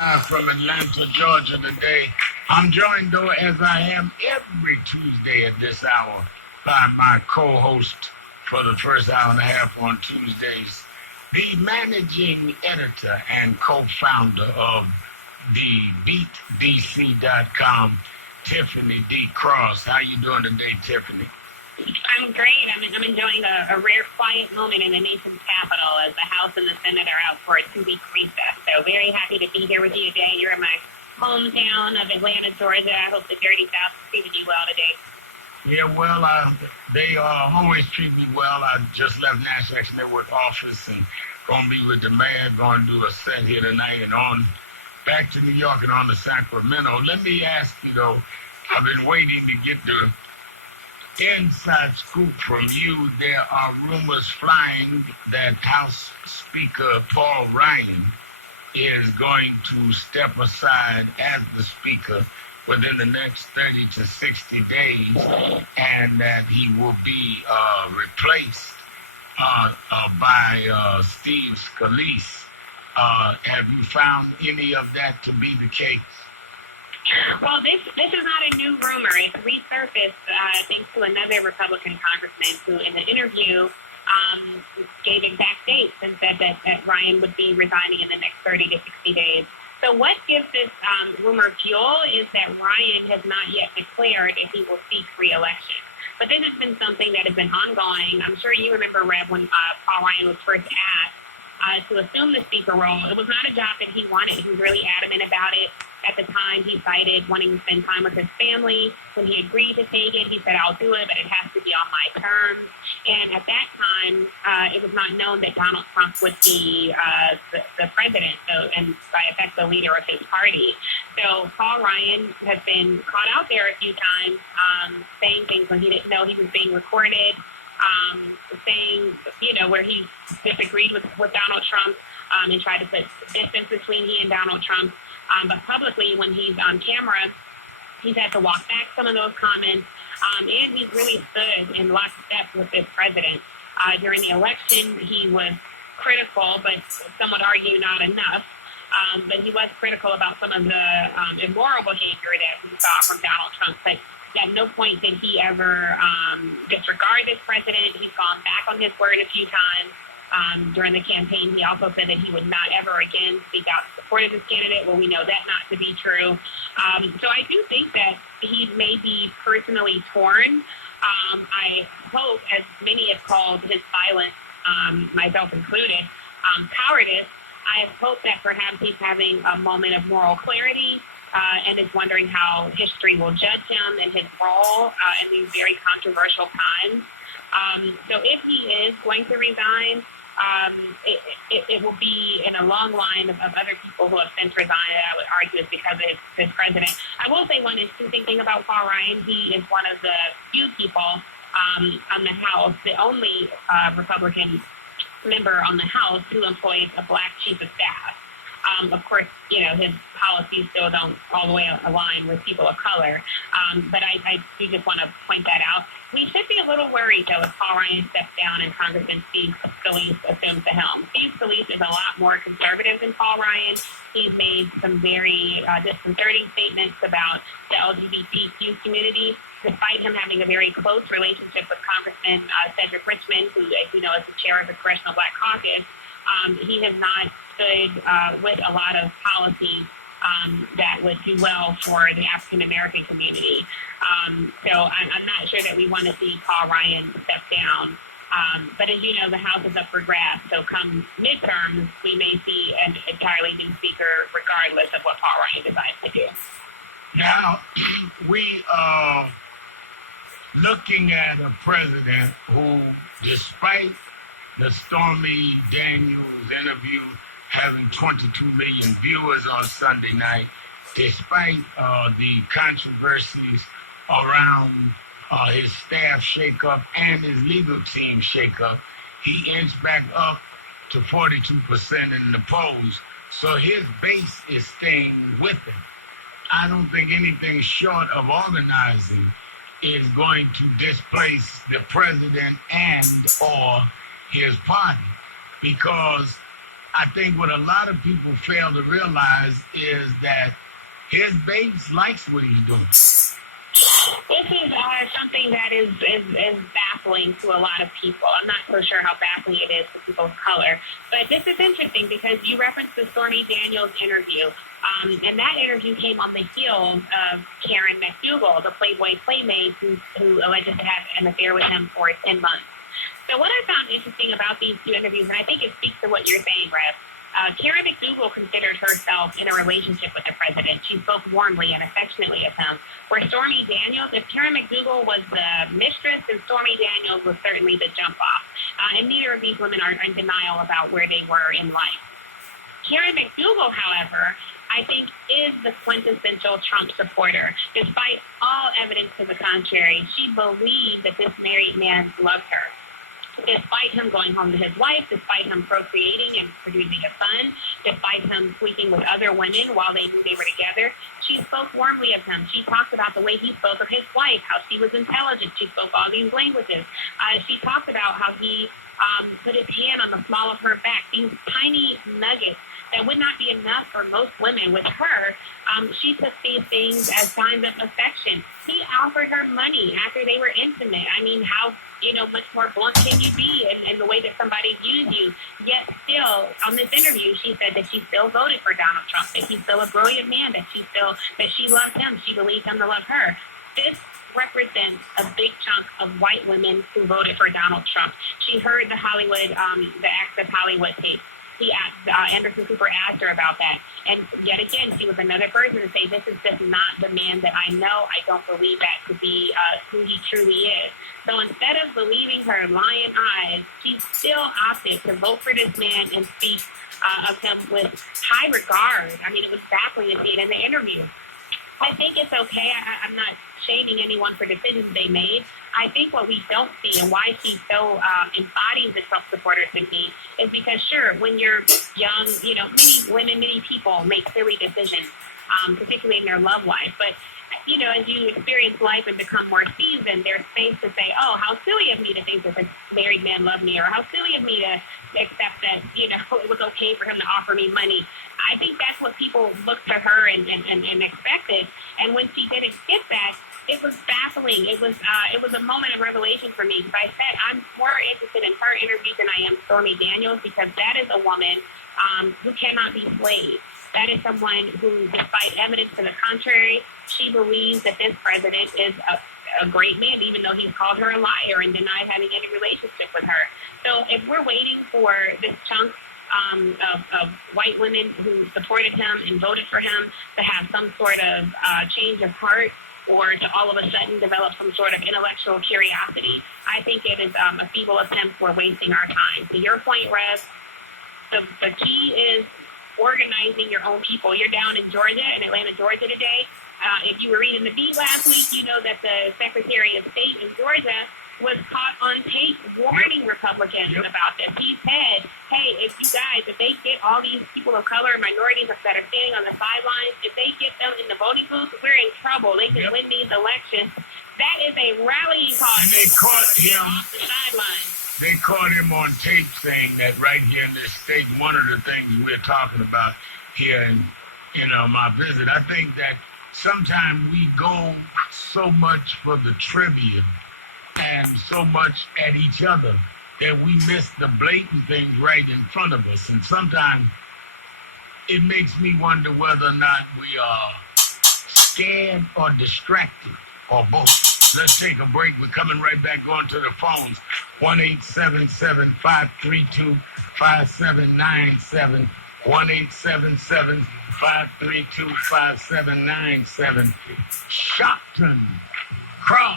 From Atlanta, Georgia today. I'm joined, though, as I am every Tuesday at this hour, by my co host for the first hour and a half on Tuesdays, the managing editor and co founder of the BeatDC.com, Tiffany D. Cross. How you doing today, Tiffany? I'm great. I'm enjoying a rare quiet moment in the nation's capital as the House and the Senate are out for a 2-week recess. So very happy to be here with you today. You're in my hometown of Atlanta, Georgia. I hope the Dirty South treated you well today. Yeah, well, they always treat me well. I just left National Action Network office and going to be with the mayor, going to do a set here tonight and on back to New York and on to Sacramento. Let me ask you, though, I've been waiting to get the inside scoop from you. There are rumors flying that House Speaker Paul Ryan is going to step aside as the Speaker within the next 30 to 60 days and that he will be replaced by Steve Scalise. Have you found any of that to be the case? Well, this is not a new rumor. It's resurfaced thanks to another Republican congressman who, in an interview, gave exact dates and said that Ryan would be resigning in the next 30 to 60 days. So what gives this rumor fuel is that Ryan has not yet declared if he will seek re-election. But this has been something that has been ongoing. I'm sure you remember, Reb, when Paul Ryan was first asked to assume the speaker role. It was not a job that he wanted. He was really adamant about it. At the time, he cited wanting to spend time with his family. When he agreed to take it, he said, I'll do it, but it has to be on my terms. And at that time, it was not known that Donald Trump would be the president, and by effect, the leader of his party. So Paul Ryan has been caught out there a few times saying things when he didn't know he was being recorded, saying, where he disagreed with Donald Trump and tried to put distance between he and Donald Trump. But publicly, when he's on camera, he's had to walk back some of those comments. And he's really stood in lockstep with this president. During the election, he was critical, but some would argue not enough. But he was critical about some of the immoral behavior that we saw from Donald Trump. But at no point did he ever disregard this president. He's gone back on his word a few times. During the campaign, he also said that he would not ever again speak out in support of his candidate. Well, we know that not to be true. So I do think that he may be personally torn. I hope, as many have called his silence, myself included, cowardice, I hope that perhaps he's having a moment of moral clarity and is wondering how history will judge him and his role in these very controversial times. So if he is going to resign, it will be in a long line of other people who have since resigned. I would argue it's because of this president. I will say one interesting thing about Paul Ryan. He is one of the few people on the House, the only Republican member on the House who employs a black chief of staff. Of course, his policies still don't all the way align with people of color. But I do just want to point that out. We should be a little worried, though, if Paul Ryan steps down and Congressman Steve Scalise assumes the helm. Steve Scalise is a lot more conservative than Paul Ryan. He's made some very disconcerting statements about the LGBTQ community, despite him having a very close relationship with Congressman Cedric Richmond, who, as you know, is the chair of the Congressional Black Caucus. He has not stood with a lot of policies that would do well for the African-American community. So I'm not sure that we want to see Paul Ryan step down. But as you know, the House is up for grabs. So come midterms, we may see an entirely new speaker regardless of what Paul Ryan decides to do. Now, we are looking at a president who, despite the Stormy Daniels interview having 22 million viewers on Sunday night, despite the controversies around his staff shakeup and his legal team shakeup, he inched back up to 42% in the polls. So his base is staying with him. I don't think anything short of organizing is going to displace the president and or his party, because I think what a lot of people fail to realize is that his base likes what he's doing. This is something that is baffling to a lot of people. I'm not so sure how baffling it is to people of color. But this is interesting because you referenced the Stormy Daniels interview. And that interview came on the heels of Karen McDougal, the Playboy playmate who alleged to have an affair with him for 10 months. So what I found interesting about these two interviews, and I think it speaks to what you're saying, Rev, Karen McDougal considered herself in a relationship with the president. She spoke warmly and affectionately of him. Where Stormy Daniels, if Karen McDougal was the mistress, then Stormy Daniels was certainly the jump-off. And neither of these women are in denial about where they were in life. Karen McDougal, however, I think is the quintessential Trump supporter. Despite all evidence to the contrary, she believed that this married man loved her. Despite him going home to his wife, despite him procreating and producing a son, despite him sleeping with other women while they knew they were together, she spoke warmly of him. She talked about the way he spoke of his wife, how she was intelligent. She spoke all these languages. She talked about how he put his hand on the small of her back, these tiny nuggets that would not be enough for most women. With her, she took these things as signs of affection. He offered her money after they were intimate. I mean, how much more blunt can you be in the way that somebody views you? Yet still, on this interview, she said that she still voted for Donald Trump, that he's still a brilliant man, that she loved him, she believed him to love her. This represents a big chunk of white women who voted for Donald Trump. She heard the Access Hollywood tape. Anderson Cooper asked her about that. And yet again, she was another person to say, this is just not the man that I know. I don't believe that to be who he truly is. So instead of believing her lying eyes, she still opted to vote for this man and speak of him with high regard. I mean, it was baffling to see it in the interview. I think it's okay. I'm not shaming anyone for decisions they made. I think what we don't see and why she so embodies the Trump supporter to me is because, sure, when you're young, many women, many people make silly decisions, particularly in their love life. But, as you experience life and become more seasoned, there's space to say, oh, how silly of me to think that this married man loved me, or how silly of me to accept that, it was okay for him to offer me money. I think that's what people looked to her and expected. And when she didn't get that, it was baffling. It was a moment of revelation for me, because I said I'm more interested in her interview than I am Stormy Daniels, because that is a woman who cannot be swayed. That is someone who, despite evidence to the contrary, she believes that this president is a great man, even though he's called her a liar and denied having any relationship with her. So if we're waiting for this chunk of white women who supported him and voted for him to have some sort of change of heart, or to all of a sudden develop some sort of intellectual curiosity, I think it is a feeble attempt for wasting our time. To your point, Rev, the key is organizing your own people. You're down in Georgia, in Atlanta, Georgia today. If you were reading the Beat last week, you know that the Secretary of State in Georgia was caught on tape warning Republicans about this. He said, hey, if they get all these people of color and minorities that are standing on the sidelines, if they get them in the voting booth, we're in trouble. They can win these elections. That is a rallying call. And they caught him off the sidelines. They caught him on tape saying that right here in this state, one of the things we're talking about here in my visit, I think that sometimes we go so much for the trivia and so much at each other that we miss the blatant things right in front of us. And sometimes it makes me wonder whether or not we are scared or distracted, or both. Let's take a break. We're coming right back, going to the phones. 1-877-532-5797. 1-877-532-5797. Shopton Cross.